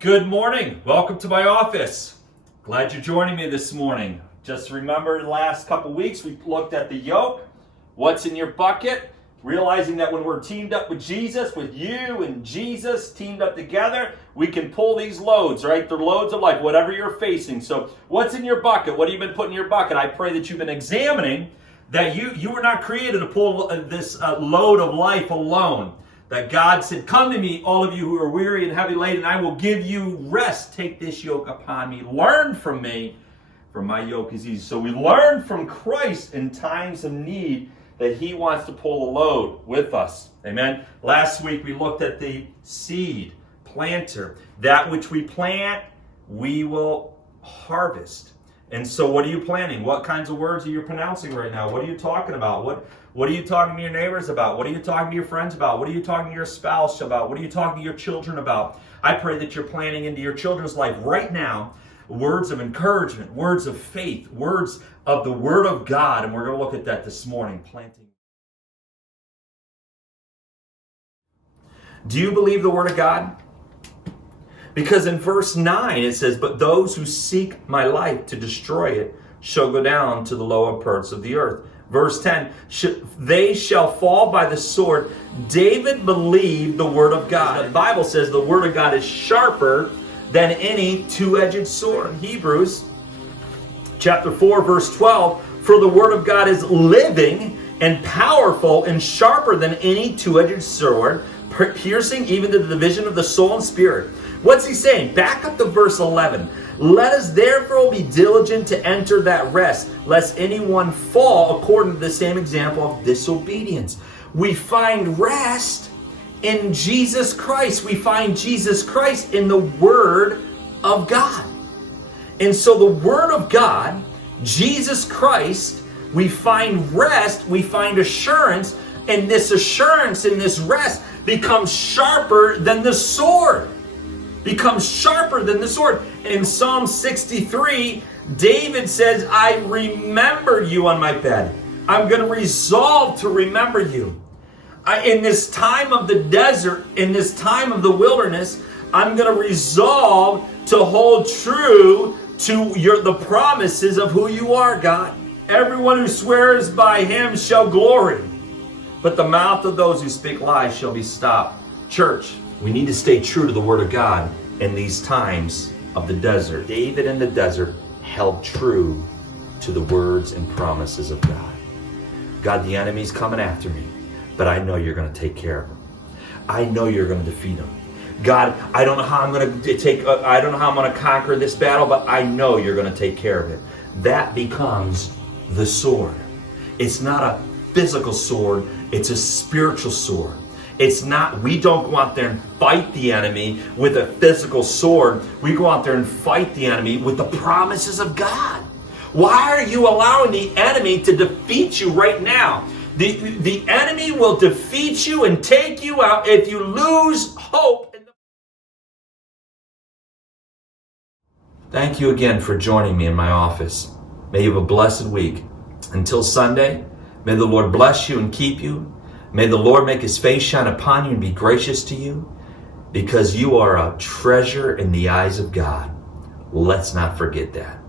Good morning. Welcome to my office. Glad you're joining me this morning. Just remember the last couple weeks we looked at the yoke, what's in your bucket, realizing that when we're teamed up with Jesus, with you and Jesus teamed up together, we can pull these loads, right? The loads of life, whatever you're facing. So what's in your bucket? What have you been putting in your bucket? I pray that you've been examining that you were not created to pull this load of life alone. That God said, come to me, all of you who are weary and heavy laden, I will give you rest. Take this yoke upon me. Learn from me, for my yoke is easy. So we learn from Christ in times of need that he wants to pull a load with us. Amen. Last week we looked at the seed planter. That which we plant, we will harvest. And so what are you planting? What kinds of words are you pronouncing right now? What are you talking about? What are you talking to your neighbors about? What are you talking to your friends about? What are you talking to your spouse about? What are you talking to your children about? I pray that you're planting into your children's life right now words of encouragement, words of faith, words of the Word of God. And we're going to look at that this morning, planting. Do you believe the Word of God? Because in verse 9 it says, but those who seek my life to destroy it shall go down to the lower parts of the earth. Verse 10, they shall fall by the sword. David believed the word of God. The Bible says the word of God is sharper than any two-edged sword. In Hebrews chapter 4, verse 12, for the word of God is living and powerful and sharper than any two-edged sword, piercing even to the division of the soul and spirit. What's he saying? Back up to verse 11. Let us therefore be diligent to enter that rest, lest anyone fall according to the same example of disobedience. We find rest in Jesus Christ. We find Jesus Christ in the Word of God. And so the Word of God, Jesus Christ, we find rest, we find assurance, and this assurance and this rest becomes sharper than the sword. Becomes sharper than the sword. In Psalm 63, David says, I remember you on my bed. I'm going to resolve to remember you. In this time of the desert, in this time of the wilderness, I'm going to resolve to hold true to the promises of who you are, God. Everyone who swears by him shall glory, but the mouth of those who speak lies shall be stopped. Church, we need to stay true to the Word of God in these times of the desert. David in the desert held true to the words and promises of God. God, the enemy's coming after me, but I know you're going to take care of him. I know you're going to defeat him. God, I don't know how I'm going to conquer this battle, but I know you're going to take care of it. That becomes the sword. It's not a physical sword, it's a spiritual sword. It's not, we don't go out there and fight the enemy with a physical sword. We go out there and fight the enemy with the promises of God. Why are you allowing the enemy to defeat you right now? The enemy will defeat you and take you out if you lose hope. Thank you again for joining me in my office. May you have a blessed week. Until Sunday, may the Lord bless you and keep you. May the Lord make his face shine upon you and be gracious to you, because you are a treasure in the eyes of God. Let's not forget that.